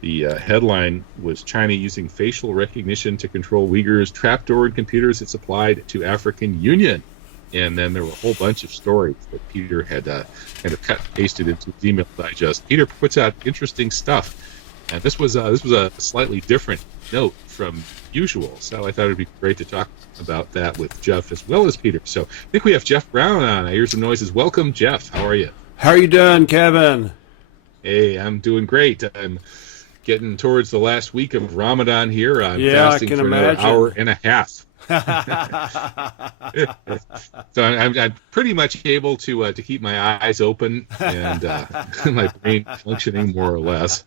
The headline was China using facial recognition to control Uyghurs, trapdoored computers it supplied to African Union. And then there were a whole bunch of stories that Peter had kind of cut and pasted into his email digest. Peter puts out interesting stuff. And this was a slightly different note from usual. So I thought it'd be great to talk about that with Jeff as well as Peter. So I think we have Jeff Brown on. I hear some noises. Welcome, Jeff. How are you? How are you doing, Kevin? Hey, I'm doing great. I'm getting towards the last week of Ramadan here. I'm Yeah, I fasting can for another imagine. hour and a half. So I'm pretty much able to keep my eyes open and my brain functioning more or less.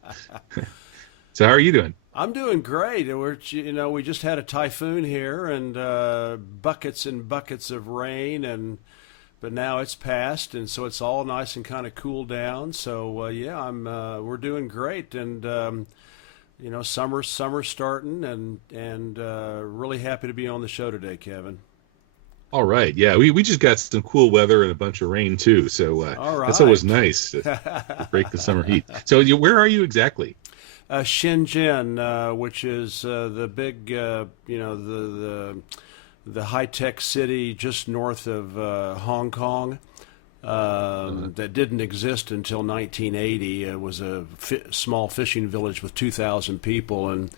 So how are you doing? I'm doing great. We just had a typhoon here and buckets and buckets of rain, but now it's passed, and so it's all nice and kind of cooled down. So yeah, we're doing great, and summer's starting, and really happy to be on the show today, Kevin. All right. Yeah, we just got some cool weather and a bunch of rain too. So All that's always right. nice to break the summer heat. So where are you exactly? Xinjiang, which is the big, the high-tech city just north of Hong Kong. That didn't exist until 1980. It was a small fishing village with 2,000 people, and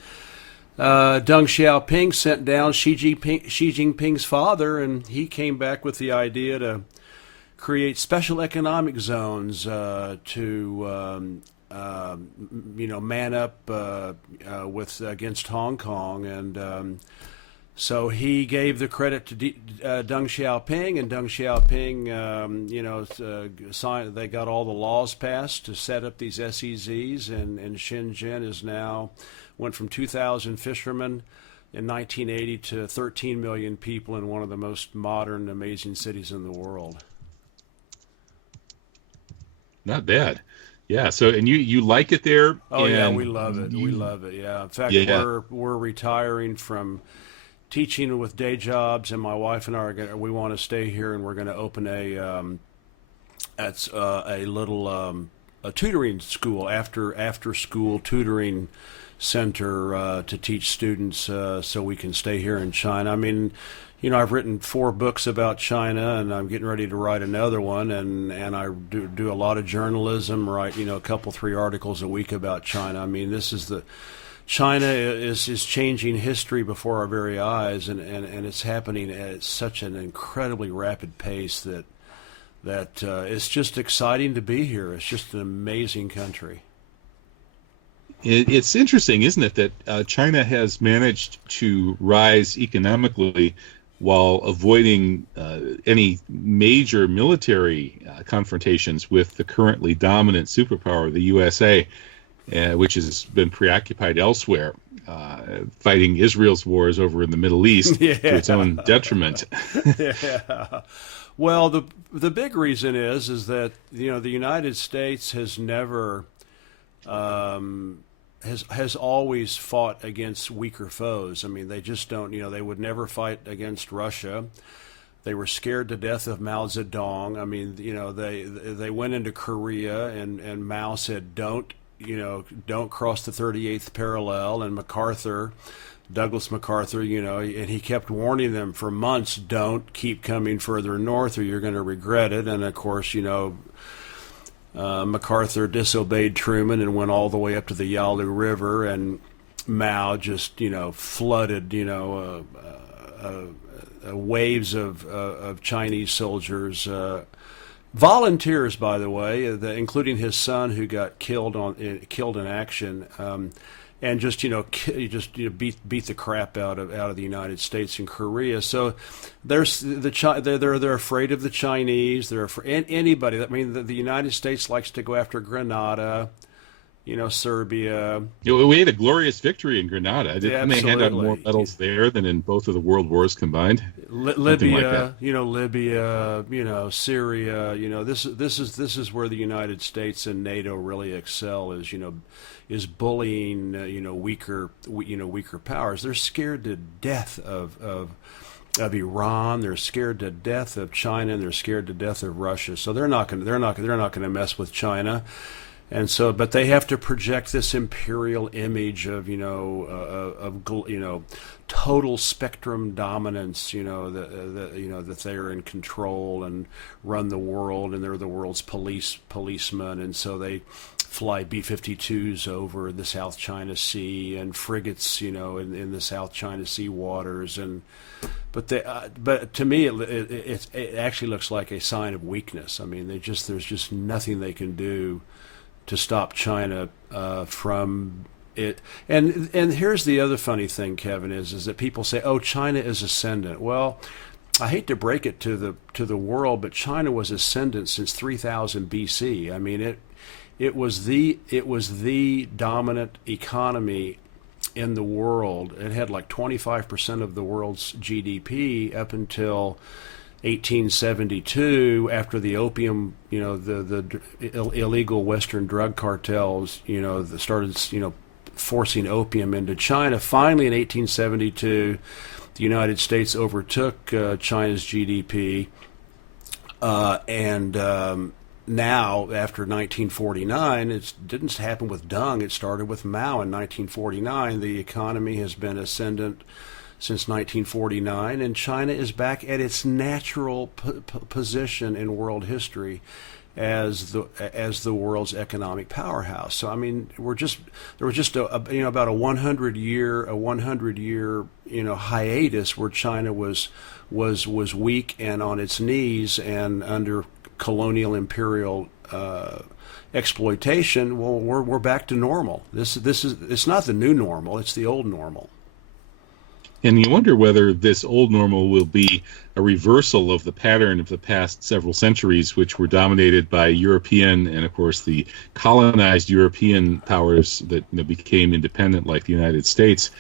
Deng Xiaoping sent down Xi Jinping's father, and he came back with the idea to create special economic zones to man up against Hong Kong, and so he gave the credit to Deng Xiaoping, and Deng Xiaoping, signed. They got all the laws passed to set up these SEZs, and Shenzhen went from 2,000 fishermen in 1980 to 13 million people in one of the most modern, amazing cities in the world. Not bad. Yeah. So and you like it there? Oh yeah, And we love it. We love it. Yeah. In fact, yeah. we're retaring from teaching with day jobs, and my wife and I we want to stay here, and we're going to open a little a tutoring school, after school tutoring center to teach students, so we can stay here in China. I mean, I've written 4 books about China, and I'm getting ready to write another one, and I do a lot of journalism, write a couple 3 articles a week about China. I mean, China is changing history before our very eyes, and it's happening at such an incredibly rapid pace that it's just exciting to be here. It's just an amazing country. It's interesting, isn't it, that China has managed to rise economically while avoiding any major military confrontations with the currently dominant superpower, the USA, which has been preoccupied elsewhere, fighting Israel's wars over in the Middle East to its own detriment. Yeah. Well, the big reason is that the United States has never has always fought against weaker foes. I mean, they just don't. They would never fight against Russia. They were scared to death of Mao Zedong. I mean, they went into Korea, and Mao said, don't cross the 38th parallel, and Douglas MacArthur, and he kept warning them for months, don't keep coming further north or you're going to regret it. And of course, MacArthur disobeyed Truman and went all the way up to the Yalu River, and Mao just, flooded, waves of Chinese soldiers, volunteers, by the way, including his son, who got killed in action, and just beat the crap out of the United States and Korea. So they're afraid of the Chinese. They're afraid anybody. I mean, the United States likes to go after Grenada, Serbia. We had a glorious victory in Grenada. Didn't they hand out Absolutely. more medals there than in both of the world wars combined? Something like that. Libya, Syria. This is where the United States and NATO really excel. Is bullying weaker powers. They're scared to death of Iran. They're scared to death of China, and they're scared to death of Russia. So they're not going to mess with China. And so, but they have to project this imperial image of, total spectrum dominance, that they're in control and run the world, and they're the world's policemen. And so they fly B-52s over the South China Sea and frigates, in the South China Sea waters. But to me, it actually looks like a sign of weakness. I mean, there's just nothing they can do to stop China from it. And here's the other funny thing, Kevin, is that people say, "Oh, China is ascendant." Well, I hate to break it to the world, but China was ascendant since 3000 BC. I mean, it was the dominant economy in the world. It had like 25% of the world's GDP up until 1872, after the opium, the illegal Western drug cartels, started, forcing opium into China. Finally, in 1872, the United States overtook China's GDP, and now, after 1949, it didn't happen with Deng. It started with Mao in 1949. The economy has been ascendant since 1949, and China is back at its natural position in world history as the world's economic powerhouse. So I mean, there was just about a 100 year hiatus where China was weak and on its knees and under colonial imperial exploitation. Well, we're back to normal. It's not the new normal, it's the old normal. And you wonder whether this old normal will be a reversal of the pattern of the past several centuries, which were dominated by European and, of course, the colonized European powers that became independent, like the United States.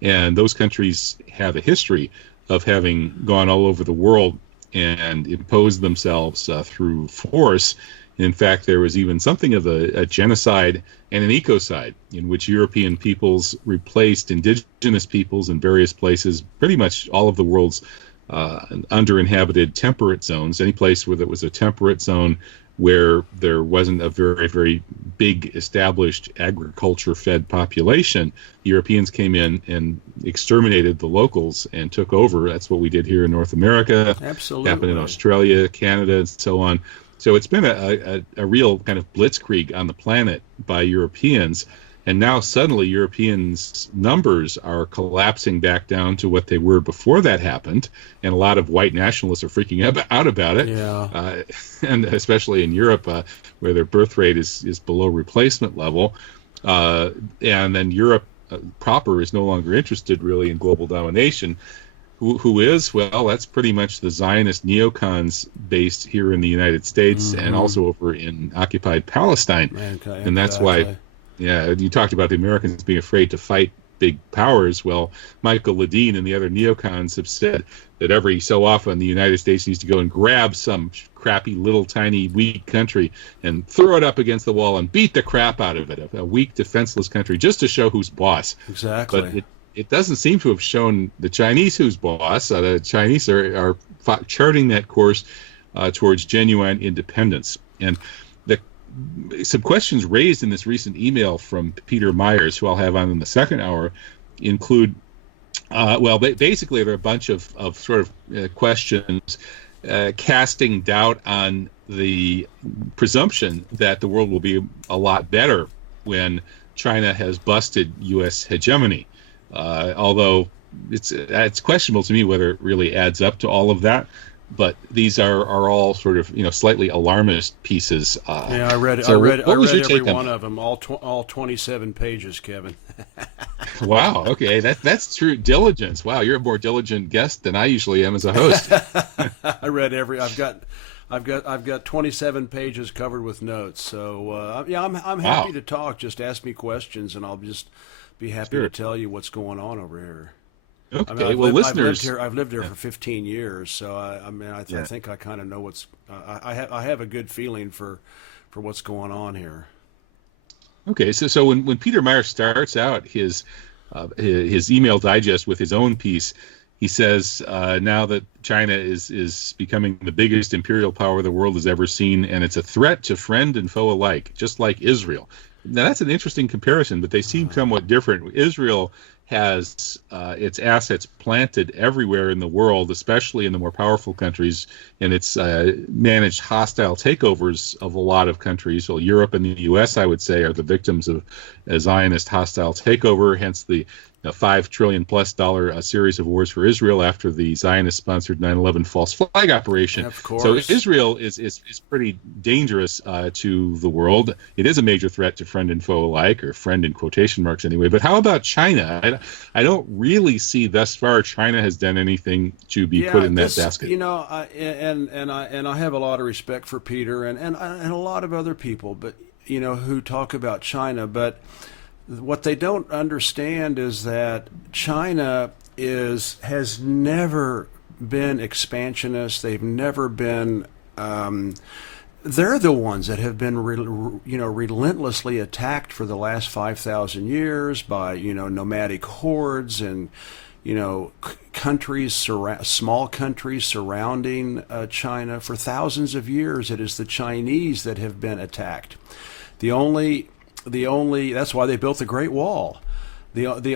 And those countries have a history of having gone all over the world and imposed themselves through force. In fact, there was even something of a genocide and an ecocide in which European peoples replaced indigenous peoples in various places, pretty much all of the world's underinhabited temperate zones. Any place where there was a temperate zone where there wasn't a very, very big established agriculture-fed population, Europeans came in and exterminated the locals and took over. That's what we did here in North America. Absolutely. Happened in Australia, Canada, and so on. So it's been a real kind of blitzkrieg on the planet by Europeans. And now suddenly Europeans' numbers are collapsing back down to what they were before that happened. And a lot of white nationalists are freaking out about it. Yeah. And especially in Europe, where their birth rate is below replacement level. And then Europe proper is no longer interested really in global domination. Who is? Well, that's pretty much the Zionist neocons based here in the United States and also over in occupied Palestine. Okay, and that's why, you talked about the Americans being afraid to fight big powers. Well, Michael Ledeen and the other neocons have said that every so often the United States needs to go and grab some crappy little tiny weak country and throw it up against the wall and beat the crap out of it, a weak defenseless country, just to show who's boss. Exactly. But it doesn't seem to have shown the Chinese who's boss. The Chinese are charting that course towards genuine independence. And some questions raised in this recent email from Peter Myers, who I'll have on in the second hour, include, basically there are a bunch of sort of questions casting doubt on the presumption that the world will be a lot better when China has busted U.S. hegemony. Although it's questionable to me whether it really adds up to all of that, but these are all sort of slightly alarmist pieces. I read so I read every on one of them, all 27 pages, Kevin. Wow. Okay, that's true diligence. Wow, you're a more diligent guest than I usually am as a host. I read I've got 27 pages covered with notes. So I'm happy to talk. Just ask me questions, and I'll just be happy to tell you what's going on over here. Okay, I mean, listeners, I've lived here for 15 years, so I think I kind of know what's. I have a good feeling for what's going on here. Okay, so when Peter Meyer starts out his email digest with his own piece, He says now that China is becoming the biggest imperial power the world has ever seen, and it's a threat to friend and foe alike, just like Israel. Now, that's an interesting comparison, but they seem somewhat different. Israel has its assets planted everywhere in the world, especially in the more powerful countries, and it's managed hostile takeovers of a lot of countries. So Europe and the U.S., I would say, are the victims of a Zionist hostile takeover, hence the $5 trillion plus series of wars for Israel after the Zionist-sponsored 9/11 false flag operation. Of course. So Israel is pretty dangerous to the world. It is a major threat to friend and foe alike, or friend in quotation marks anyway. But how about China? I don't really see thus far China has done anything to be put in that basket. And I have a lot of respect for Peter and a lot of other people, but who talk about China, but what they don't understand is that China has never been expansionist. They've never been. They're the ones that have been, relentlessly attacked for the last 5,000 years by nomadic hordes and countries, small countries surrounding China for thousands of years. It is the Chinese that have been attacked. The only that's why they built the Great Wall. It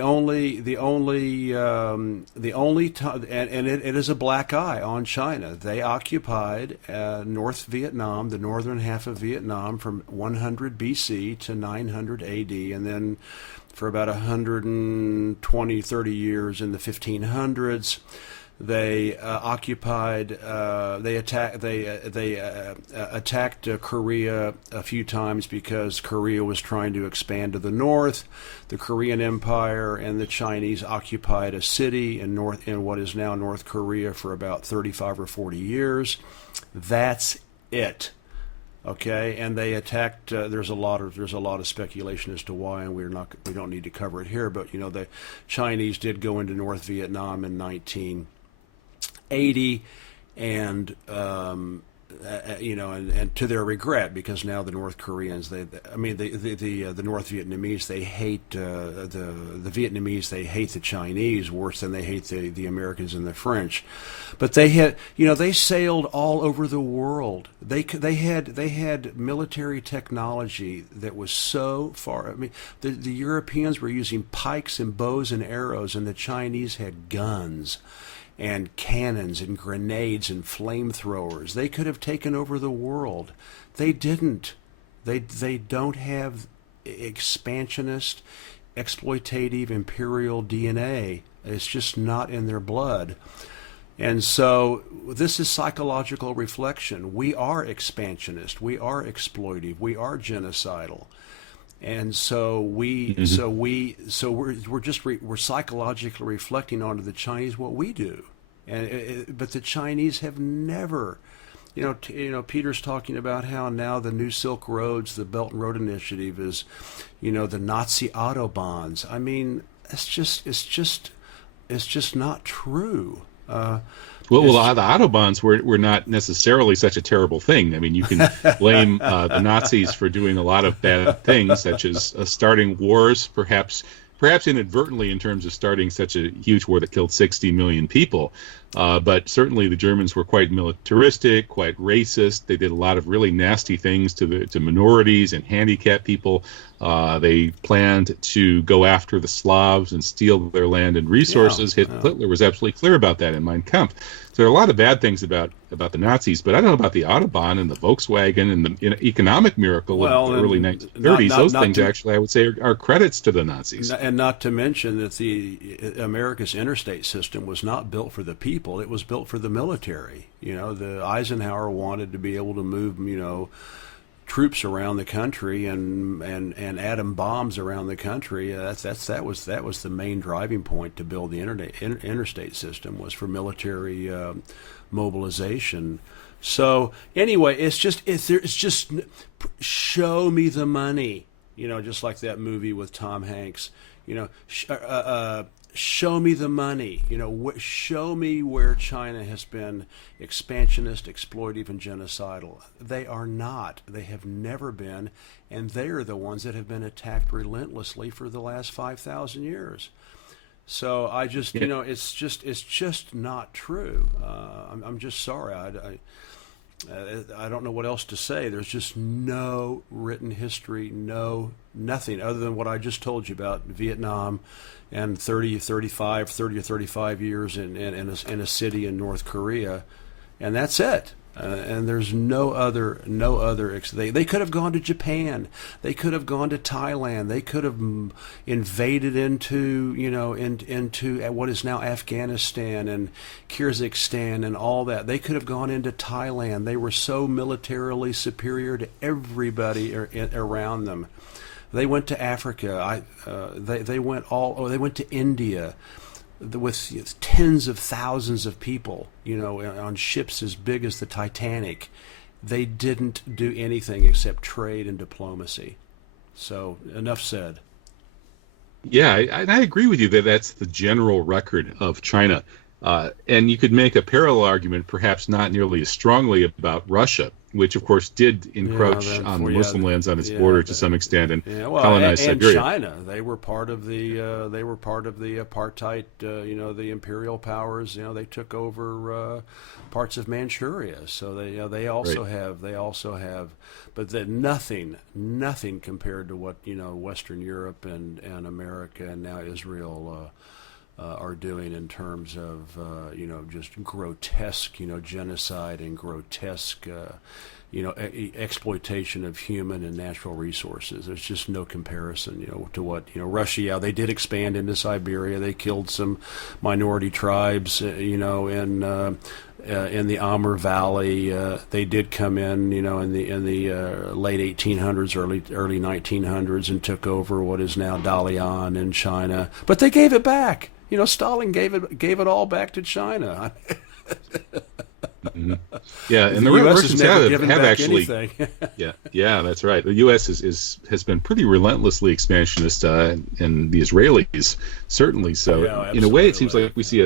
is a black eye on China. They occupied North Vietnam, the northern half of Vietnam, from 100 BC to 900 AD, and then for about 120, 30 years in the 1500s. They attacked Korea a few times because Korea was trying to expand to the north. The Korean Empire and the Chinese occupied a city in what is now North Korea for about 35 or 40 years. That's it. Okay, and they attacked. There's a lot of speculation as to why, and we don't need to cover it here. But the Chinese did go into North Vietnam in 1980, and and to their regret, because now the North Koreans, the North Vietnamese, they hate the Vietnamese. They hate the Chinese worse than they hate the Americans and the French. But they had, they sailed all over the world. They had military technology that was so far. I mean, the Europeans were using pikes and bows and arrows, and the Chinese had guns and cannons and grenades and flamethrowers. They could have taken over the world. They didn't. They don't have expansionist, exploitative, imperial DNA. It's just not in their blood. And so this is psychological reflection. We are expansionist. We are exploitive. We are genocidal. And so we're psychologically reflecting onto the Chinese what we do, but the Chinese have never, Peter's talking about how now the new Silk Roads, the Belt and Road Initiative is, the Nazi autobahns. I mean, it's just not true. Well, the Autobahns were not necessarily such a terrible thing. I mean, you can blame the Nazis for doing a lot of bad things, such as starting wars, perhaps inadvertently in terms of starting such a huge war that killed 60 million people. But certainly the Germans were quite militaristic, quite racist. They did a lot of really nasty things to minorities and handicapped people. They planned to go after the Slavs and steal their land and resources. Hitler was absolutely clear about that in Mein Kampf. So there are a lot of bad things about the Nazis, but I don't know about the Autobahn and the Volkswagen and the economic miracle of the early 1930s. Those things actually, I would say, are credits to the Nazis. And not to mention that America's interstate system was not built for the people; it was built for the military. The Eisenhower wanted to be able to move, troops around the country and atom bombs around the country. That was the main driving point to build the interstate system, was for military mobilization. So anyway, it's just show me the money, just like that movie with Tom Hanks. Show me the money. Show me where China has been expansionist, exploitive, and genocidal. They are not. They have never been, and they are the ones that have been attacked relentlessly for the last 5,000 years. So I just, Yeah. it's just not true. I'm just sorry. I don't know what else to say. There's just no written history, nothing other than what I just told you about Vietnam and 30 or 35 years in a city in North Korea, and that's it. And there's no other. They could have gone to Japan. They could have gone to Thailand. They could have invaded into into what is now Afghanistan and Kyrgyzstan and all that. They could have gone into Thailand. They were so militarily superior to everybody around them. They went to Africa. They went to India with tens of thousands of people, on ships as big as the Titanic. They didn't do anything except trade and diplomacy. So enough said. Yeah, I agree with you that that's the general record of China. And you could make a parallel argument, perhaps not nearly as strongly, about Russia, which of course did encroach on the Muslim lands on its border to some extent and colonize and Siberia. China, they were part of the apartheid, the imperial powers. They took over parts of Manchuria, so they also have, but then nothing compared to what Western Europe and America and now Israel are doing in terms of just grotesque genocide and grotesque exploitation of human and natural resources. There's just no comparison to what Russia. Yeah, they did expand into Siberia. They killed some minority tribes in the Amur Valley. They did come in in the late 1800s, early 1900s, and took over what is now Dalian in China. But they gave it back. Stalin gave it all back to China. Mm-hmm. Yeah, and the the U.S. Russians has never have given back actually. anything. yeah, that's right. The U.S. has been pretty relentlessly expansionist, and the Israelis certainly so. Yeah, in a way, it seems like we see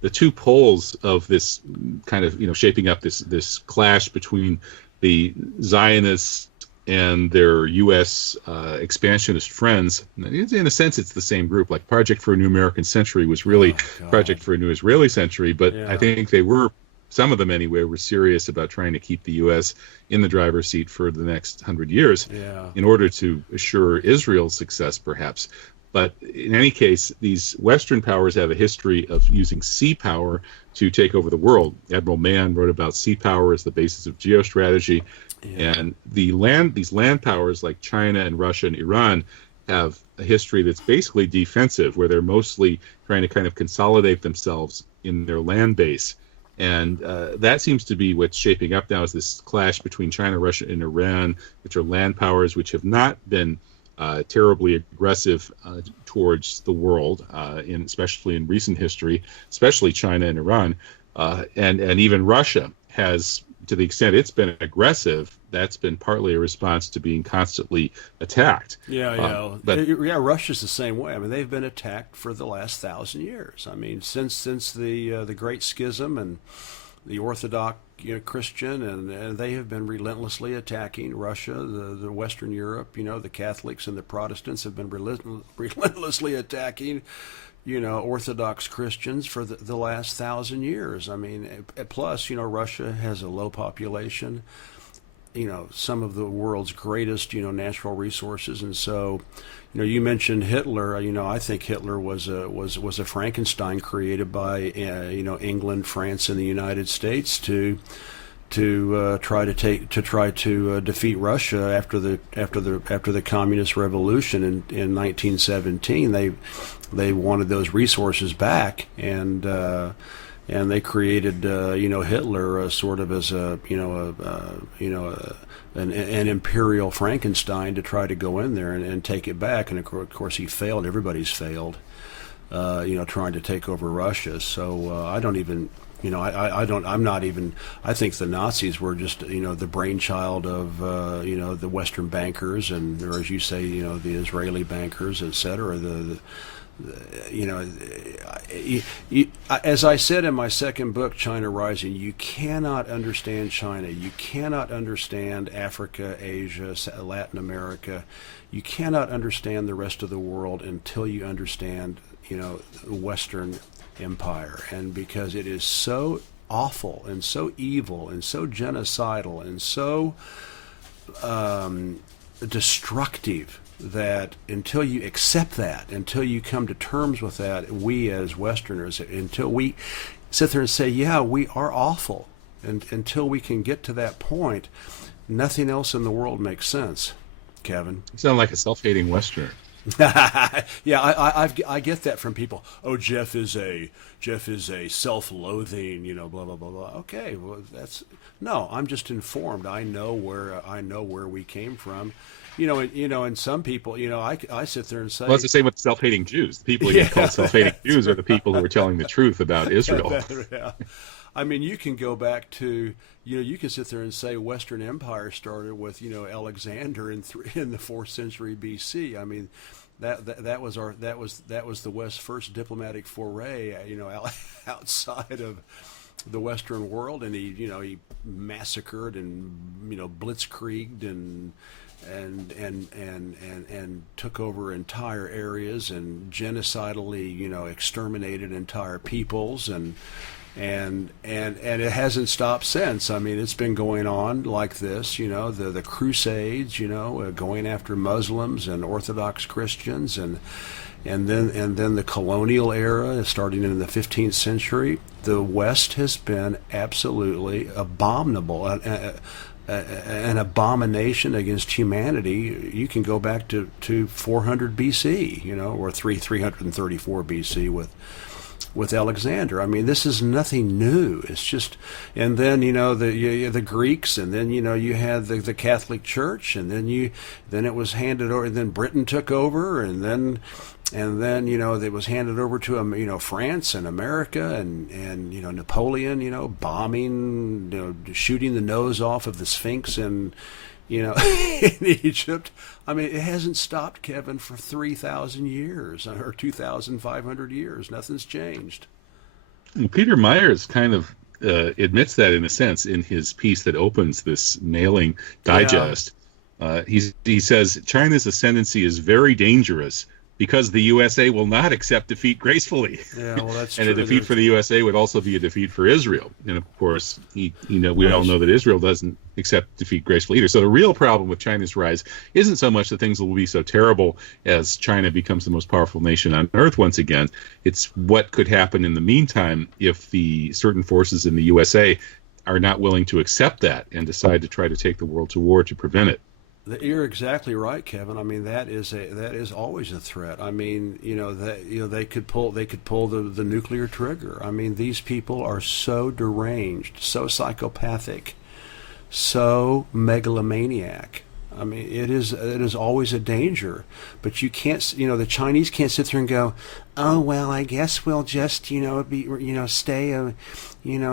the two poles of this kind of shaping up this clash between the Zionists and their U.S. Expansionist friends. In a sense, it's the same group. Like Project for a New American Century was really Project for a New Israeli Century, but I think they were, some of them anyway, were serious about trying to keep the U.S. in the driver's seat for the next 100 years in order to assure Israel's success, perhaps. But in any case, these Western powers have a history of using sea power to take over the world. Admiral Mann wrote about sea power as the basis of geostrategy. And these land powers like China and Russia and Iran have a history that's basically defensive, where they're mostly trying to kind of consolidate themselves in their land base. And that seems to be what's shaping up now, is this clash between China, Russia, and Iran, which are land powers which have not been terribly aggressive towards the world, especially in recent history, especially China and Iran. And even Russia has, to the extent it's been aggressive, that's been partly a response to being constantly attacked. Russia's the same way. I mean, they've been attacked for the last 1,000 years. I mean, since the Great Schism and the Orthodox Christian, and they have been relentlessly attacking Russia. The Western Europe, the Catholics and the Protestants have been relentlessly attacking Orthodox Christians for the last 1,000 years. I mean, plus, Russia has a low population, some of the world's greatest, natural resources. And so, you mentioned Hitler. I think Hitler was a Frankenstein created by, England, France, and the United States to try to defeat Russia after the Communist Revolution in 1917. They wanted those resources back, and they created Hitler sort of as an imperial Frankenstein to try to go in there and take it back. And of course he failed. Everybody's failed, trying to take over Russia. So I don't even. I think the Nazis were just, the brainchild of, the Western bankers and, or as you say, the Israeli bankers, et cetera. As I said in my second book, China Rising, you cannot understand China. You cannot understand Africa, Asia, Latin America. You cannot understand the rest of the world until you understand Western Empire, and because it is so awful and so evil and so genocidal and so destructive, that until you accept that, until you come to terms with that, we as Westerners, until we sit there and say, yeah, we are awful, and until we can get to that point, nothing else in the world makes sense. Kevin, You sound like a self-hating Westerner. yeah, I get that from people. Oh, Jeff is a self-loathing, blah blah blah blah. Okay, well, no. I'm just informed. I know where we came from. And some people, I sit there and say, Well, it's the same with self-hating Jews. The people you call self-hating Jews are the people who are telling the truth about Israel. Yeah. I mean, you can go back to, you can sit there and say Western Empire started with, Alexander in the 4th century BC. I mean, that was the West's first diplomatic foray, outside of the Western world, and he massacred and blitzkrieged and took over entire areas and genocidally exterminated entire peoples, and it hasn't stopped since. I mean, it's been going on like this, the Crusades, going after Muslims and Orthodox Christians, and then the colonial era, starting in the 15th century. The West has been absolutely abominable, an abomination against humanity. You can go back to 400 BC, or 334 BC with Alexander. I mean, this is nothing new. It's just, and then the Greeks, and then you had the Catholic Church, and then it was handed over, and then Britain took over, and then it was handed over to France and America, and Napoleon, bombing, shooting the nose off of the Sphinx in Egypt. I mean, it hasn't stopped, Kevin, for 3,000 years or 2,500 years. Nothing's changed. Peter Myers kind of admits that, in a sense, in his piece that opens this Mailing Digest. Yeah. He says China's ascendancy is very dangerous because the USA will not accept defeat gracefully. Yeah, well, that's and true. a defeat for the USA would also be a defeat for Israel. And of course, we all know that Israel doesn't accept defeat gracefully either. So the real problem with China's rise isn't so much that things will be so terrible as China becomes the most powerful nation on earth once again. It's what could happen in the meantime if the certain forces in the USA are not willing to accept that and decide to try to take the world to war to prevent it. You're exactly right, Kevin. I mean, that is always a threat. I mean, they could pull the nuclear trigger. I mean, these people are so deranged, so psychopathic, so megalomaniac. I mean, it is always a danger. But you can't, the Chinese can't sit there and go, oh well, I guess we'll just stay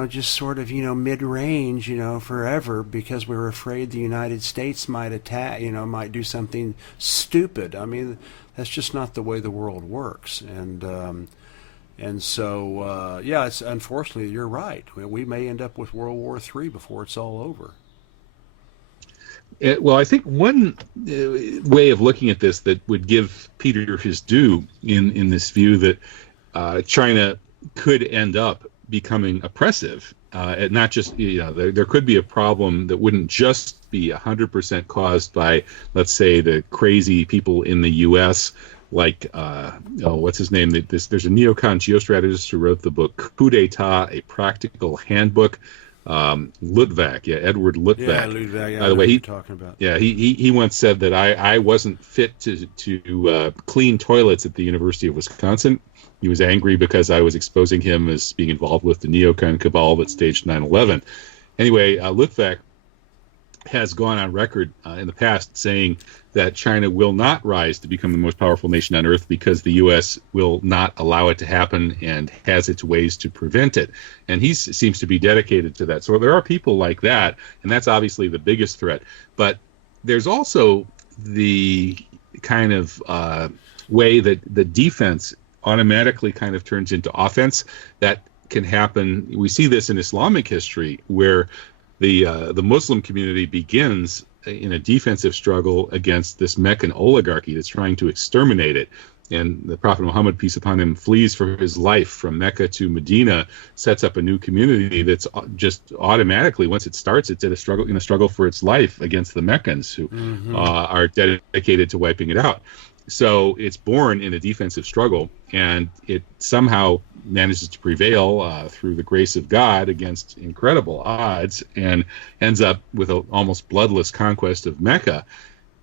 just sort of mid-range forever because we're afraid the United States might attack, might do something stupid. I mean, that's just not the way the world works. And so it's unfortunately, you're right. We may end up with World War III before it's all over. Well, I think one way of looking at this that would give Peter his due in this view that China could end up becoming oppressive, not just, there could be a problem that wouldn't just be 100% caused by, let's say, the crazy people in the U.S., like, what's his name? There's a neocon geostrategist who wrote the book Coup d'etat, A Practical Handbook. Luttwak, Edward Luttwak. Yeah, Luttwak. Yeah, by the way, he's talking about. Yeah, he once said that I wasn't fit to clean toilets at the University of Wisconsin. He was angry because I was exposing him as being involved with the neocon cabal that staged 9/11. Anyway, Luttwak has gone on record in the past saying that China will not rise to become the most powerful nation on earth because the U.S. will not allow it to happen and has its ways to prevent it. And he seems to be dedicated to that. So there are people like that, and that's obviously the biggest threat. But there's also the kind of way that the defense automatically kind of turns into offense that can happen. We see this in Islamic history where the Muslim community begins in a defensive struggle against this Meccan oligarchy that's trying to exterminate it. and the Prophet Muhammad, peace upon him, flees for his life from Mecca to Medina, sets up a new community that's just automatically, once it starts, it's in a struggle for its life against the Meccans, who are dedicated to wiping it out. So it's born in a defensive struggle, and it somehow manages to prevail through the grace of God against incredible odds, and ends up with an almost bloodless conquest of Mecca.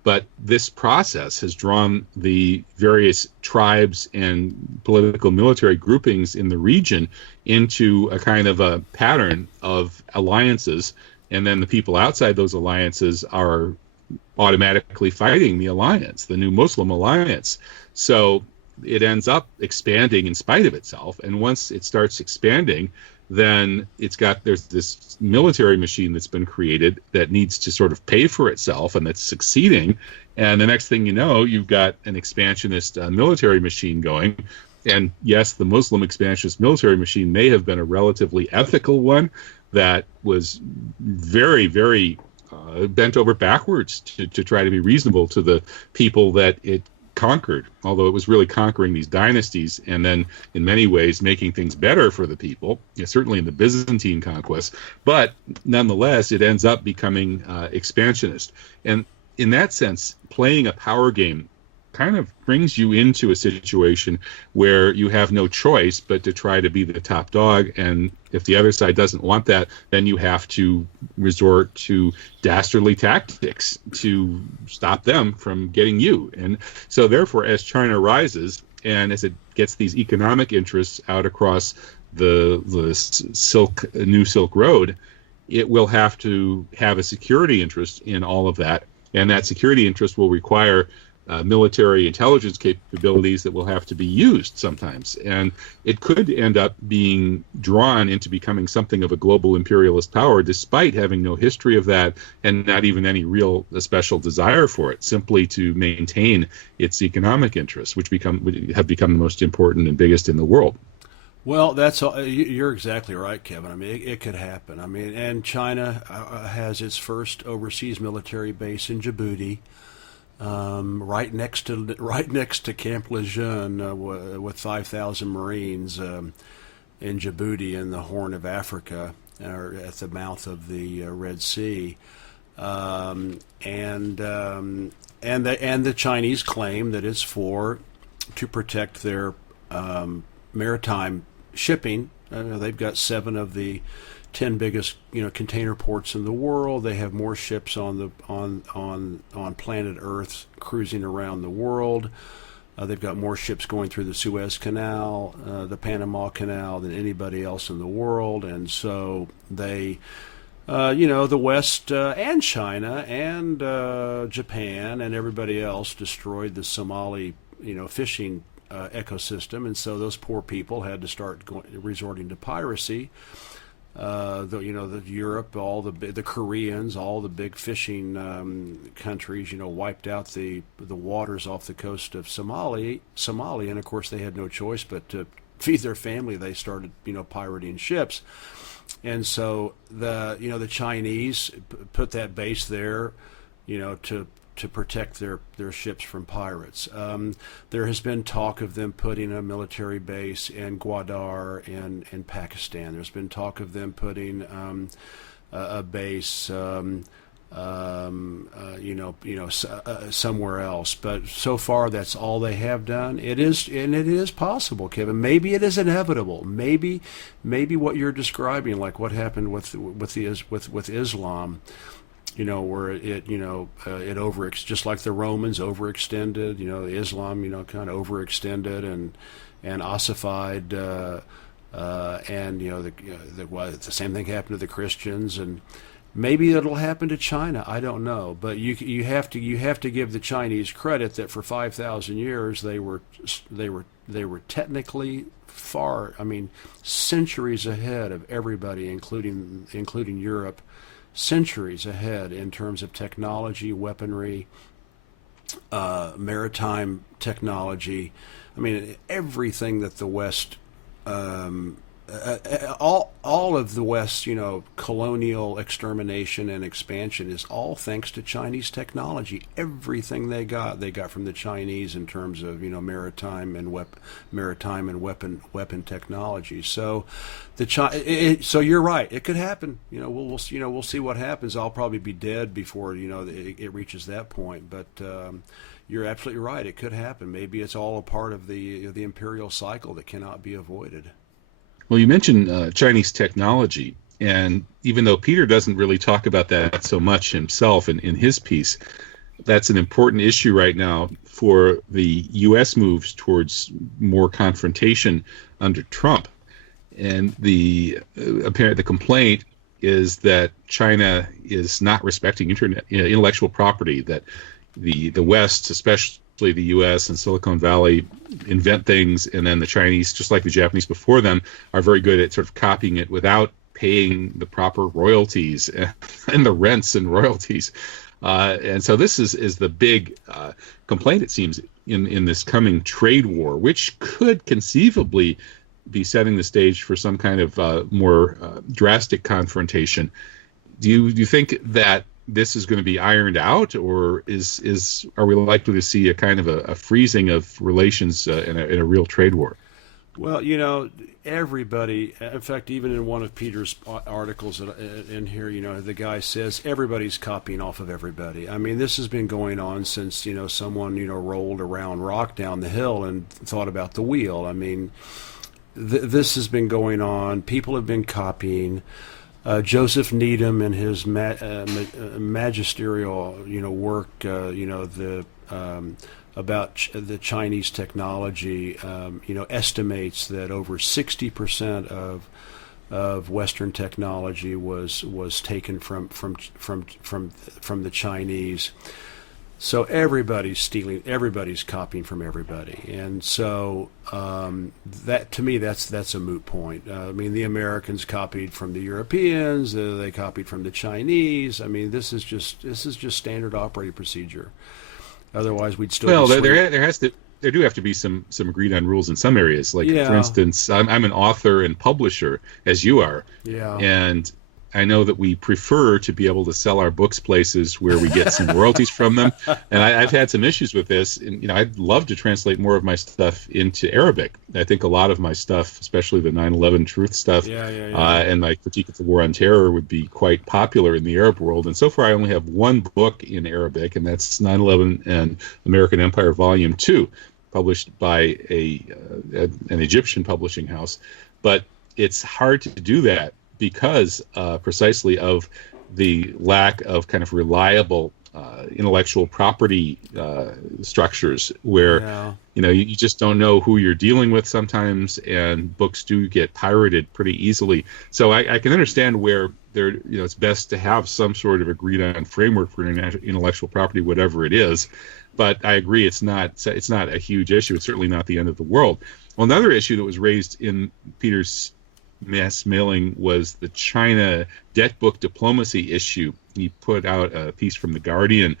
But this process has drawn the various tribes and political military groupings in the region into a kind of a pattern of alliances, and then the people outside those alliances are automatically fighting the alliance, the new Muslim alliance. So it ends up expanding in spite of itself, and once it starts expanding, then there's this military machine that's been created that needs to sort of pay for itself, and that's succeeding. And the next thing you know, you've got an expansionist military machine going. And yes, the Muslim expansionist military machine may have been a relatively ethical one that was very, very bent over backwards to try to be reasonable to the people that it conquered, although it was really conquering these dynasties and then in many ways making things better for the people, certainly in the Byzantine conquest. But nonetheless, it ends up becoming expansionist. And in that sense, playing a power game kind of brings you into a situation where you have no choice but to try to be the top dog. And if the other side doesn't want that, then you have to resort to dastardly tactics to stop them from getting you. And so therefore, as China rises and as it gets these economic interests out across the new Silk Road, it will have to have a security interest in all of that. And that security interest will require military intelligence capabilities that will have to be used sometimes. And it could end up being drawn into becoming something of a global imperialist power, despite having no history of that and not even any real special desire for it, simply to maintain its economic interests, which have become the most important and biggest in the world. Well, you're exactly right, Kevin. I mean, it could happen. I mean, and China has its first overseas military base in Djibouti. Right next to Camp Lejeune, with 5,000 Marines in Djibouti in the Horn of Africa, or at the mouth of the Red Sea, and the Chinese claim that it's to protect their maritime shipping. They've got 7 of the 10 biggest container ports in the world. They have more ships on planet Earth cruising around the world. They've got more ships going through the Suez Canal, the Panama Canal, than anybody else in the world. And so they, the West and China and Japan and everybody else destroyed the Somali fishing ecosystem, and so those poor people had to start resorting to piracy. The Europe, all the Koreans, all the big fishing countries, wiped out the waters off the coast of Somalia, and of course they had no choice but to feed their family. They started, pirating ships, and so the Chinese put that base there, to protect their ships from pirates. There has been talk of them putting a military base in Gwadar in Pakistan. There's been talk of them putting a base, somewhere else. But so far, that's all they have done. It is possible, Kevin. Maybe it is inevitable. Maybe what you're describing, like what happened with Islam. Where it just like the Romans overextended, Islam, kind of overextended and ossified, and the same thing happened to the Christians, and maybe it'll happen to China. I don't know, but you have to give the Chinese credit that for 5,000 years they were technically centuries ahead of everybody, including Europe. Centuries ahead in terms of technology, weaponry, maritime technology. I mean, everything that the West all of the West's, colonial extermination and expansion is all thanks to Chinese technology. Everything they got from the Chinese in terms of maritime and weapon technology. So so you're right. It could happen. We'll see what happens. I'll probably be dead before it reaches that point. But you're absolutely right. It could happen. Maybe it's all a part of the imperial cycle that cannot be avoided. Well, you mentioned Chinese technology, and even though Peter doesn't really talk about that so much himself in his piece, that's an important issue right now for the U.S. moves towards more confrontation under Trump. And the complaint is that China is not respecting intellectual property, that the West, especially the U.S. and Silicon Valley, invent things, and then the Chinese, just like the Japanese before them, are very good at sort of copying it without paying the proper royalties and the rents and royalties. And so this is the big complaint, it seems, in this coming trade war, which could conceivably be setting the stage for some kind of more drastic confrontation. Do you think that this is going to be ironed out, or are we likely to see a kind of a freezing of relations in a real trade war? Well, everybody, in fact, even in one of Peter's articles in here, the guy says everybody's copying off of everybody. I mean, this has been going on since, someone, rolled a round rock down the hill and thought about the wheel. I mean, this has been going on. People have been copying. Joseph Needham in his magisterial, work, about the Chinese technology, estimates that over 60% of Western technology was taken from the Chinese. So everybody's stealing, everybody's copying from everybody, and so that, to me, that's a moot point. I mean, the Americans copied from the Europeans, they copied from the Chinese. I mean, this is just standard operating procedure. Otherwise, we'd still. Well, there do have to be some agreed on rules in some areas. Like, for instance, I'm an author and publisher, as you are. Yeah. And I know that we prefer to be able to sell our books places where we get some royalties from them. And I've had some issues with this. And, I'd love to translate more of my stuff into Arabic. I think a lot of my stuff, especially the 9/11 truth stuff, and my critique of the war on terror, would be quite popular in the Arab world. And so far, I only have one book in Arabic, and that's 9/11 and American Empire Volume 2, published by an Egyptian publishing house. But it's hard to do that because precisely of the lack of kind of reliable intellectual property structures, where you just don't know who you're dealing with sometimes, and books do get pirated pretty easily. So I can understand where it's best to have some sort of agreed on framework for intellectual property, whatever it is. But I agree, it's not a huge issue. It's certainly not the end of the world. Well, another issue that was raised in Peter's mass mailing was the China debt book diplomacy issue. He put out a piece from The Guardian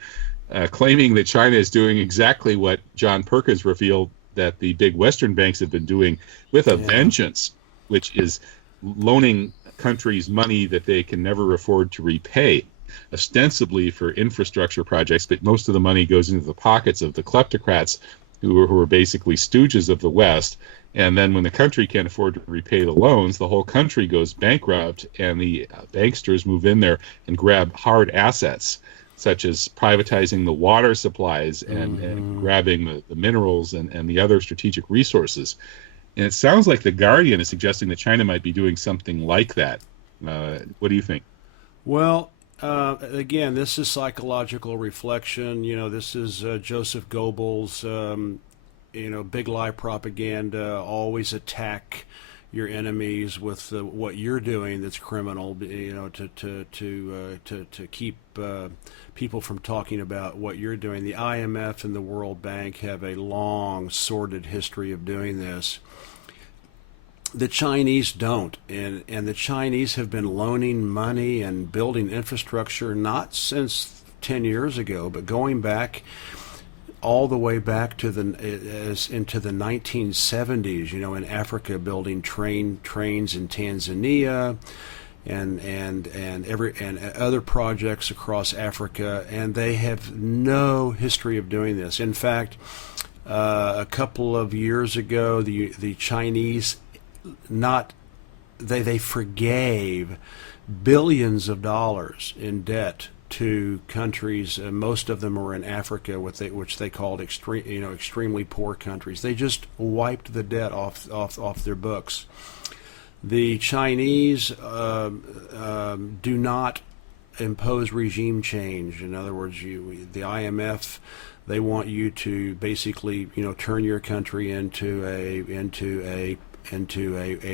claiming that China is doing exactly what John Perkins revealed that the big Western banks have been doing with a vengeance, which is loaning countries money that they can never afford to repay, ostensibly for infrastructure projects, but most of the money goes into the pockets of the kleptocrats who are basically stooges of the West. And then when the country can't afford to repay the loans, the whole country goes bankrupt, and the banksters move in there and grab hard assets, such as privatizing the water supplies and grabbing the minerals and the other strategic resources. And it sounds like The Guardian is suggesting that China might be doing something like that. What do you think? Well, again, this is psychological reflection. This is Joseph Goebbels' big lie propaganda. Always attack your enemies with what you're doing that's criminal. To keep people from talking about what you're doing. The IMF and the World Bank have a long, sordid history of doing this. The Chinese don't, and the Chinese have been loaning money and building infrastructure not since 10 years ago, but going back all the way back to into the 1970s. In Africa, building trains in Tanzania, and other projects across Africa, and they have no history of doing this. In fact, a couple of years ago, the Chinese they forgave billions of dollars in debt to countries. Most of them were in Africa, which they called extremely poor countries. They just wiped the debt off their books. The Chinese do not impose regime change. In other words, the IMF, they want you to basically turn your country into a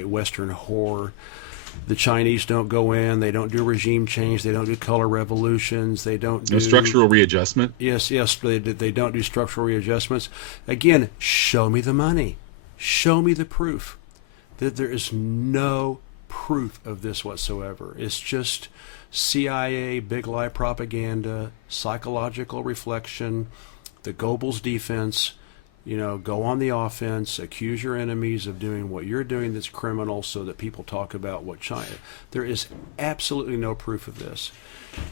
Western whore. The Chinese don't go in. They don't do regime change. They don't do color revolutions. They don't do structural readjustment. Yes, they don't do structural readjustments. Again, show me the money. Show me the proof. That there is no proof of this whatsoever. It's just CIA big lie propaganda, psychological reflection, the Goebbels defense. Go on the offense, accuse your enemies of doing what you're doing that's criminal, so that people talk about what China. There is absolutely no proof of this.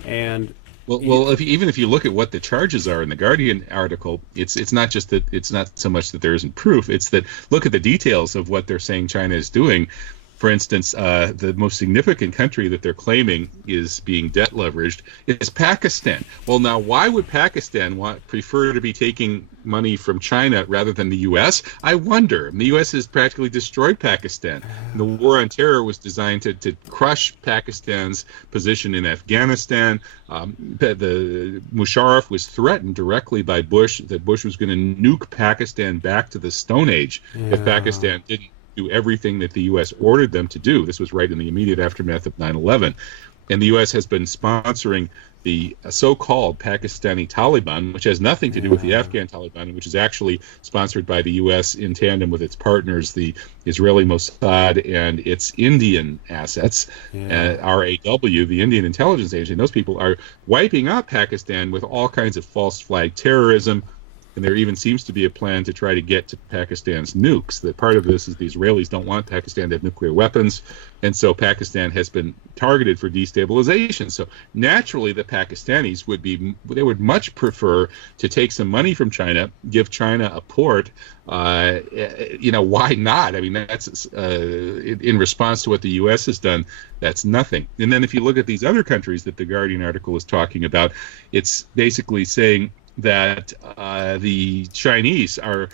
And even if you look at what the charges are in the Guardian article, it's not just that, it's not so much that there isn't proof. It's that, look at the details of what they're saying China is doing. For instance, the most significant country that they're claiming is being debt leveraged is Pakistan. Well, now, why would Pakistan prefer to be taking money from China rather than the U.S.? I wonder. The U.S. has practically destroyed Pakistan. The war on terror was designed to crush Pakistan's position in Afghanistan. The Musharraf was threatened directly by Bush that Bush was going to nuke Pakistan back to the Stone Age if Pakistan didn't do everything that the U.S. ordered them to do. This was right in the immediate aftermath of 9/11. And the U.S. has been sponsoring the so-called Pakistani Taliban, which has nothing to do with the Afghan Taliban, which is actually sponsored by the U.S. in tandem with its partners, the Israeli Mossad and its Indian assets, RAW, the Indian Intelligence Agency. And those people are wiping out Pakistan with all kinds of false flag terrorism. And there even seems to be a plan to try to get to Pakistan's nukes. That part of this is the Israelis don't want Pakistan to have nuclear weapons, and so Pakistan has been targeted for destabilization. So naturally, the Pakistanis would much prefer to take some money from China, give China a port. Why not? I mean, that's in response to what the U.S. has done. That's nothing. And then if you look at these other countries that the Guardian article is talking about, it's basically saying that the Chinese are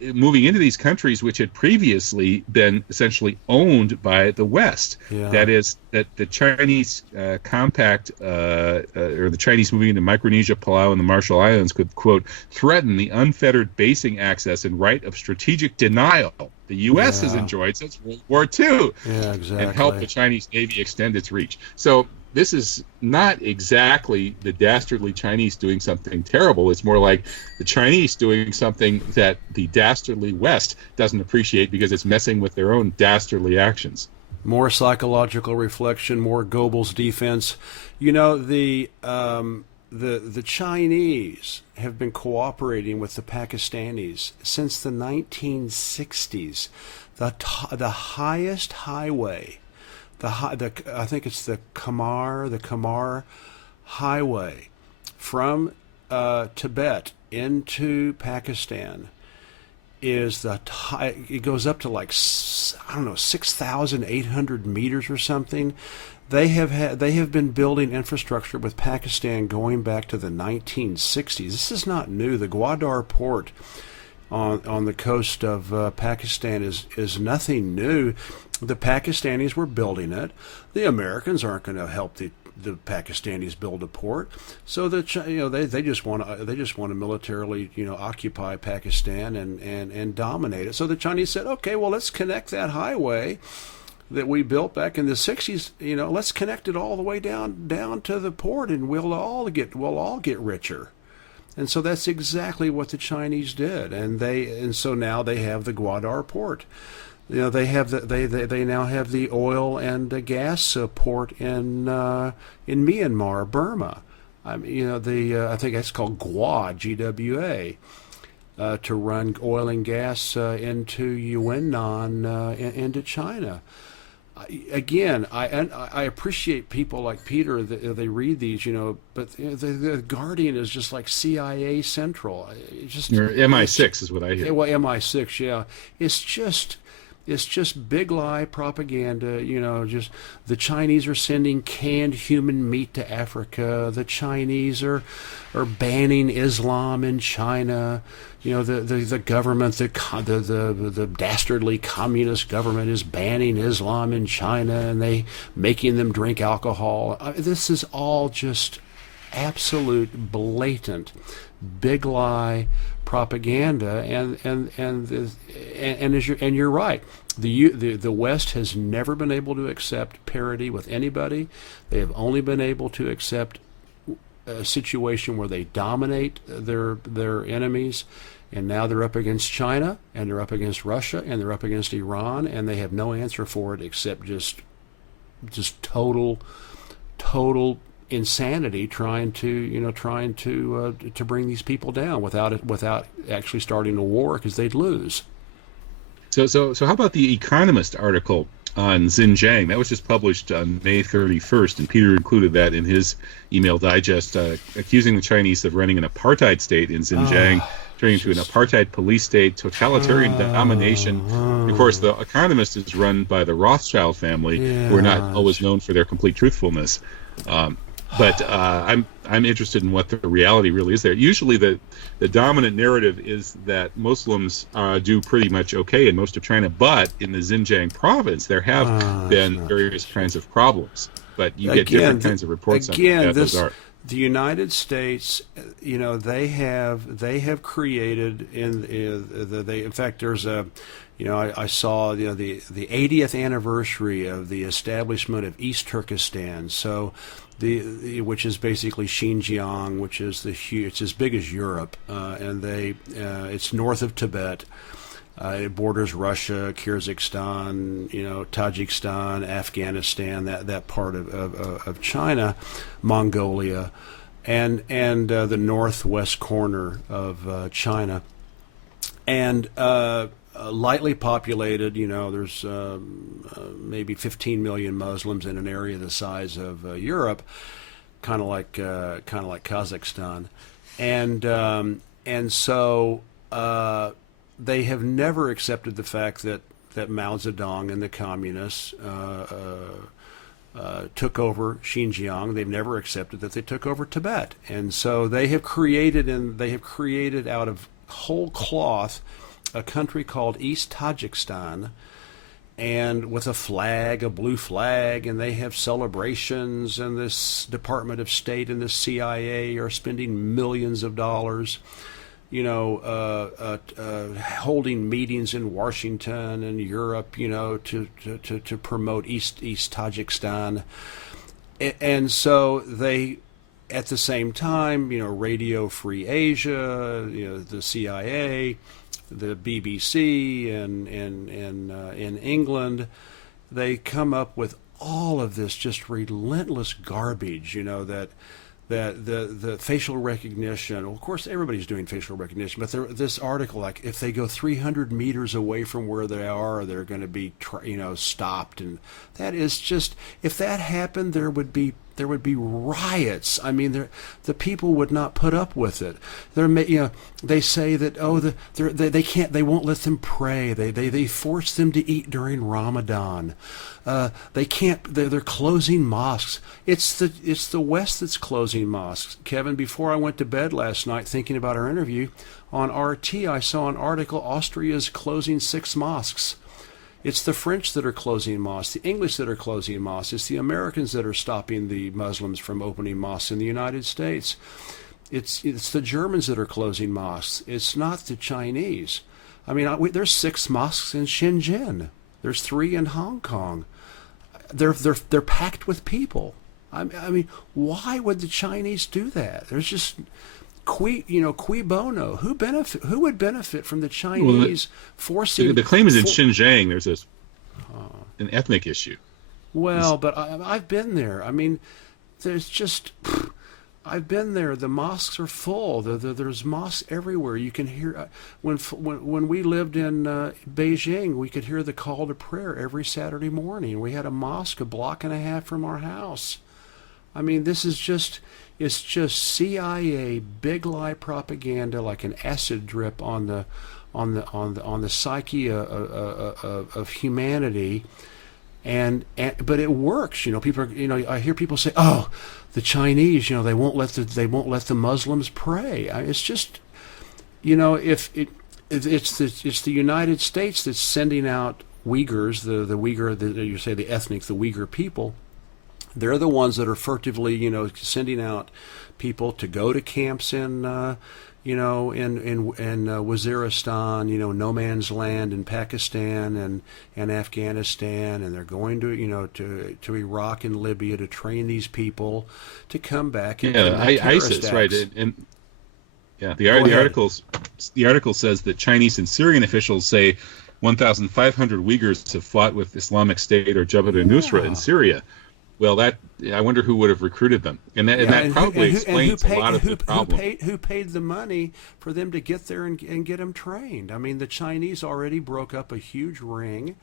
moving into these countries which had previously been essentially owned by the West. That is, that the Chinese compact, or the Chinese moving into Micronesia, Palau, and the Marshall Islands could, quote, threaten the unfettered basing access and right of strategic denial the U.S. has enjoyed since World War II, and help the Chinese Navy extend its reach. So this is not exactly the dastardly Chinese doing something terrible. It's more like the Chinese doing something that the dastardly West doesn't appreciate because it's messing with their own dastardly actions. More psychological reflection, more Goebbels defense. The Chinese have been cooperating with the Pakistanis since the 1960s. The highest highway, I think it's the Khmer Highway from Tibet into Pakistan is it goes up to like 6,800 meters or something. They have been building infrastructure with Pakistan going back to the 1960s. This is not new. The Gwadar port on the coast of Pakistan is nothing new. The Pakistanis were building it. The Americans aren't going to help the Pakistanis build a port. So they just want to militarily occupy Pakistan and dominate it. So the Chinese said, okay, well, let's connect that highway that we built back in the 60s, let's connect it all the way down to the port, and we'll all get richer. And so that's exactly what the Chinese did, and so now they have the Gwadar port. They have they now have the oil and the gas port in Myanmar, Burma. I think that's called GWA, GWA, to run oil and gas into Yunnan, into China. Again, I appreciate people like Peter. They read these, but the Guardian is just like CIA Central. Or MI6 is what I hear. Well, MI6, yeah. It's just big lie propaganda. Just the Chinese are sending canned human meat to Africa. The Chinese are banning Islam in China. The government, the dastardly communist government is banning Islam in China, and they making them drink alcohol. This is all just absolute blatant big lie propaganda, and you're right. The West has never been able to accept parity with anybody. They have only been able to accept a situation where they dominate their enemies, and now they're up against China, and they're up against Russia, and they're up against Iran, and they have no answer for it except just total insanity, trying to bring these people down without actually starting a war, because they'd lose. So how about the Economist article on Xinjiang? That was just published on May 31st, and Peter included that in his email digest, accusing the Chinese of running an apartheid state in Xinjiang, turning into an apartheid police state, totalitarian domination. Of course, the Economist is run by the Rothschild family, who are not always known for their complete truthfulness. But I'm interested in what the reality really is there. Usually the dominant narrative is that Muslims do pretty much okay in most of China, but in the Xinjiang province there have been various kinds of problems. But you get different kinds of reports on what those are. The United States, they have created in fact there's a. I saw the 80th anniversary of the establishment of East Turkestan. So which is basically Xinjiang, which is it's as big as Europe, and it's north of Tibet. It borders Russia, Kyrgyzstan, Tajikistan, Afghanistan, that part of China, Mongolia, and the northwest corner of China, and lightly populated. There's maybe 15 million Muslims in an area the size of Europe, kind of like Kazakhstan, and so they have never accepted the fact that Mao Zedong and the communists took over Xinjiang. They've never accepted that they took over Tibet, and so they have created out of whole cloth a country called East Tajikistan, and with a blue flag, and they have celebrations, and this Department of State and the CIA are spending millions of dollars, holding meetings in Washington and Europe, to promote East Tajikistan, and so they. At the same time, Radio Free Asia, the CIA, the BBC, and in England, they come up with all of this just relentless garbage. That the facial recognition. Well, of course, everybody's doing facial recognition, but this article, like if they go 300 meters away from where they are, they're going to be stopped, and that is just, if that happened, there would be riots. I mean, the people would not put up with it. They say that they can't, they won't let them pray. They force them to eat during Ramadan. They can't. They're closing mosques. It's the West that's closing mosques. Kevin, before I went to bed last night, thinking about our interview on RT, I saw an article. Austria is closing 6 mosques. It's the French that are closing mosques, the English that are closing mosques. It's the Americans that are stopping the Muslims from opening mosques in the United States. It's the Germans that are closing mosques. It's not the Chinese. I mean, there's 6 mosques in Shenzhen. There's 3 in Hong Kong. They're packed with people. I mean, why would the Chinese do that? There's just cui bono? Who would benefit from the Chinese forcing? The claim is in Xinjiang. There's an ethnic issue. Well, but I've been there. I mean, there's just I've been there. The mosques are full. There's mosques everywhere. You can hear when we lived in Beijing, we could hear the call to prayer every Saturday morning. We had a mosque a block and a half from our house. I mean, this is just it's just CIA big lie propaganda, like an acid drip on the psyche of humanity. But it works. People are, I hear people say, "Oh, the Chinese, they won't let the Muslims pray." It's just, if it's the United States that's sending out Uyghurs, the Uyghur, the Uyghur people. They're the ones that are furtively, sending out people to go to camps in Waziristan, no man's land in Pakistan and Afghanistan, and they're going to Iraq and Libya to train these people to come back and commit ISIS, acts. right? And the article says that Chinese and Syrian officials say 1,500 Uyghurs have fought with Islamic State or Jabhat al-Nusra in Syria. Well, I wonder who would have recruited them, and that probably explains a lot of the problem. Who paid the money for them to get there and get them trained? I mean, the Chinese already broke up a huge ring,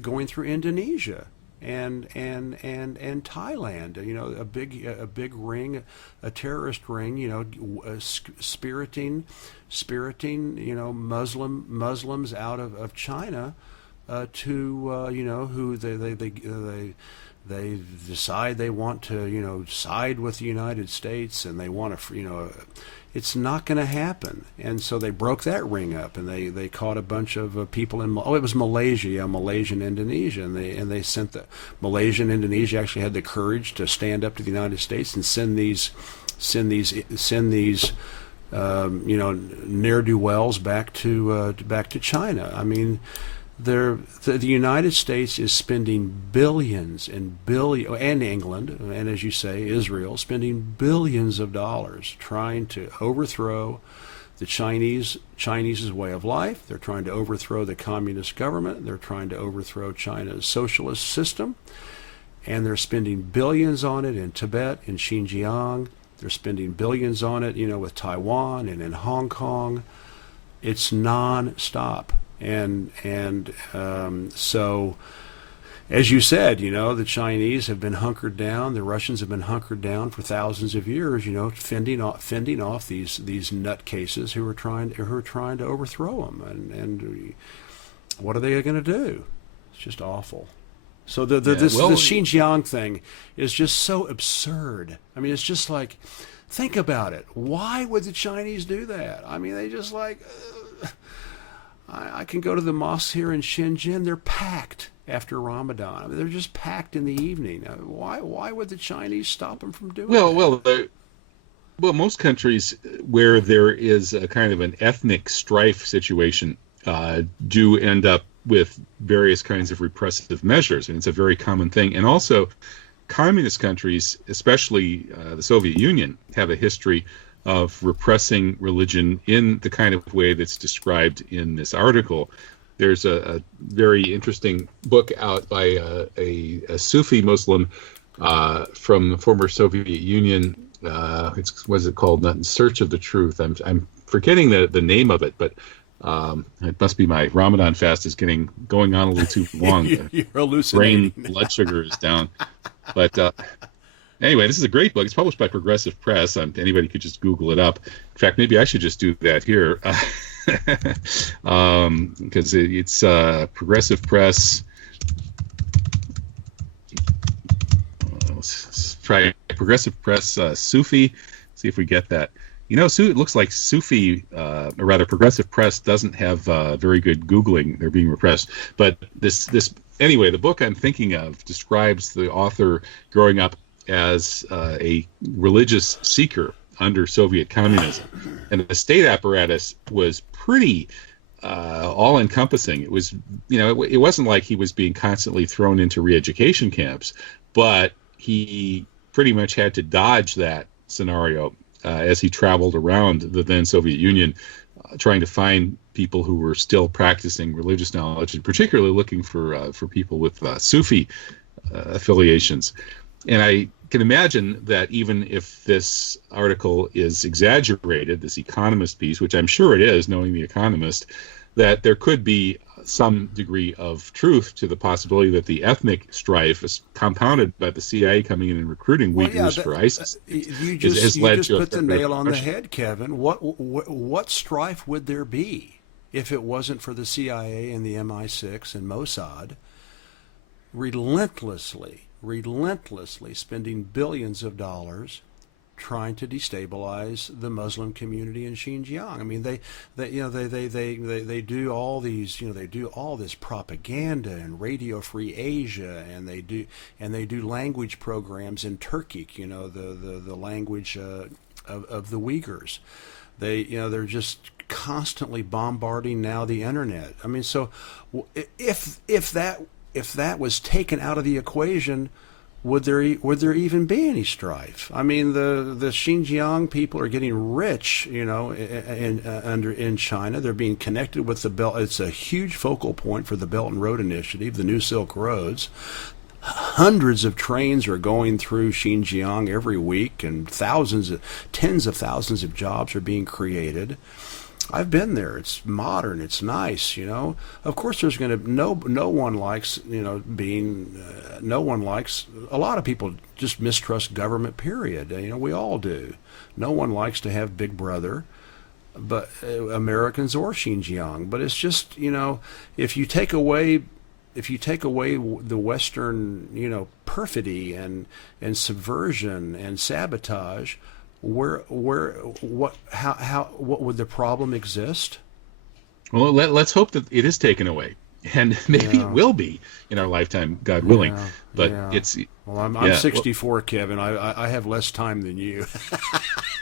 going through Indonesia and Thailand. A big ring, a terrorist ring. Spiriting, Muslims out of China to who they decide they want to, side with the United States, and they want to, it's not going to happen. And so they broke that ring up, and they caught a bunch of people in, it was Malaysia, Malaysia and Indonesia, and they sent Malaysia and Indonesia actually had the courage to stand up to the United States and send these ne'er-do-wells back to China. I mean, the United States is spending billions and England, and as you say, Israel, spending billions of dollars trying to overthrow the Chinese's way of life. They're trying to overthrow the communist government. They're trying to overthrow China's socialist system, and they're spending billions on it in Tibet, in Xinjiang. They're spending billions on it, with Taiwan and in Hong Kong. It's non-stop. So, as you said, the Chinese have been hunkered down. The Russians have been hunkered down for thousands of years. Fending off these nutcases who are trying to overthrow them. And what are they going to do? It's just awful. So the Xinjiang thing is just so absurd. I mean, it's just like, think about it. Why would the Chinese do that? I mean, they just like. I can go to the mosques here in Xinjiang. They're packed after Ramadan. I mean, they're just packed in the evening. Why would the Chinese stop them from doing that? Well, most countries where there is a kind of an ethnic strife situation do end up with various kinds of repressive measures, and it's a very common thing. And also, communist countries, especially the Soviet Union, have a history of repressing religion in the kind of way that's described in this article. There's a very interesting book out by a Sufi Muslim from the former Soviet Union. What's it called? In Search of the Truth. I'm forgetting the name of it, but it must be my Ramadan fast is going on a little too long. You're hallucinating. Brain blood sugar is down. But anyway, this is a great book. It's published by Progressive Press. Anybody could just Google it up. In fact, maybe I should just do that here, because it's Progressive Press. Let's try Progressive Press Sufi. See if we get that. It looks like Sufi, or rather Progressive Press, doesn't have very good Googling. They're being repressed. But anyway, the book I'm thinking of describes the author growing up as a religious seeker under Soviet communism, and the state apparatus was pretty all-encompassing. It was, it wasn't like he was being constantly thrown into re-education camps, but he pretty much had to dodge that scenario as he traveled around the then Soviet Union, trying to find people who were still practicing religious knowledge, and particularly looking for people with Sufi affiliations. And I can imagine that even if this article is exaggerated, this Economist piece, which I'm sure it is, knowing the Economist, that there could be some degree of truth to the possibility that the ethnic strife is compounded by the CIA coming in and recruiting Uyghurs for ISIS. You just put the nail on the head, Kevin. What strife would there be if it wasn't for the CIA and the MI6 and Mossad relentlessly spending billions of dollars trying to destabilize the Muslim community in Xinjiang? I mean, they do all these, they do all this propaganda and Radio Free Asia, and they do language programs in Turkic, the language of the Uyghurs. They're just constantly bombarding now the internet. I mean, so if that was taken out of the equation, would there even be any strife? I mean, the Xinjiang people are getting rich, in China. They're being connected with the Belt. It's a huge focal point for the Belt and Road Initiative, the new Silk Roads. Hundreds of trains are going through Xinjiang every week, and tens of thousands of jobs are being created. I've been there. It's modern. It's nice. Of course, there's going to no one likes no one likes. A lot of people just mistrust government. Period. We all do. No one likes to have Big Brother, but Americans or Xinjiang. But it's just if you take away the Western perfidy and subversion and sabotage, what would the problem exist? Well, let's hope that it is taken away, and maybe it will be in our lifetime, God willing. But it's I'm 64, Kevin. I have less time than you.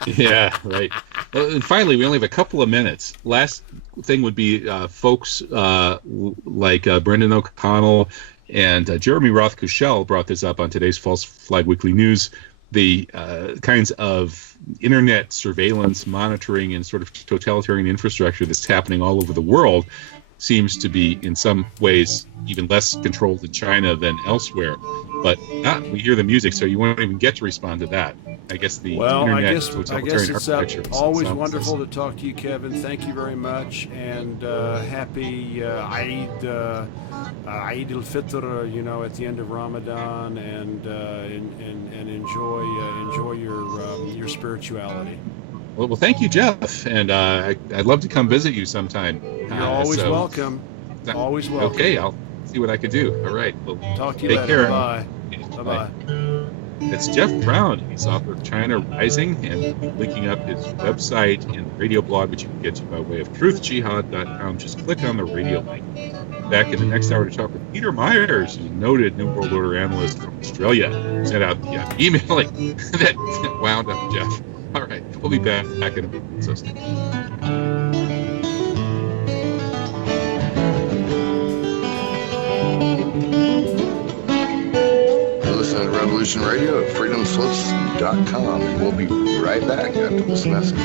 Yeah, right. Well, and finally, we only have a couple of minutes. Last thing would be folks like Brendan O'Connell and Jeremy Roth-Kushel brought this up on today's False Flag Weekly News. The kinds of internet surveillance, monitoring, and sort of totalitarian infrastructure that's happening all over the world seems to be, in some ways, even less controlled in China than elsewhere. But we hear the music, so you won't even get to respond to that. I guess the internet totalitarian architecture. Always wonderful to talk to you, Kevin. Thank you very much, and happy Eid al-Fitr, at the end of Ramadan, and enjoy your spirituality. Well, thank you, Jeff, and I'd love to come visit you sometime. You're always welcome. Always welcome. Okay, I'll see what I can do. All right. Well, talk to you later. Care. Bye. Bye. It's Jeff Brown. He's author of China Rising, and linking up his website and radio blog, which you can get to by way of truthjihad.com. Just click on the radio link. Back in the next hour to talk with Peter Myers, who's a noted New World Order analyst from Australia, who sent out the emailing that wound up Jeff. All right, we'll be back in a minute. So stay tuned. Revolution Radio at freedomslips.com. We'll be right back after this message.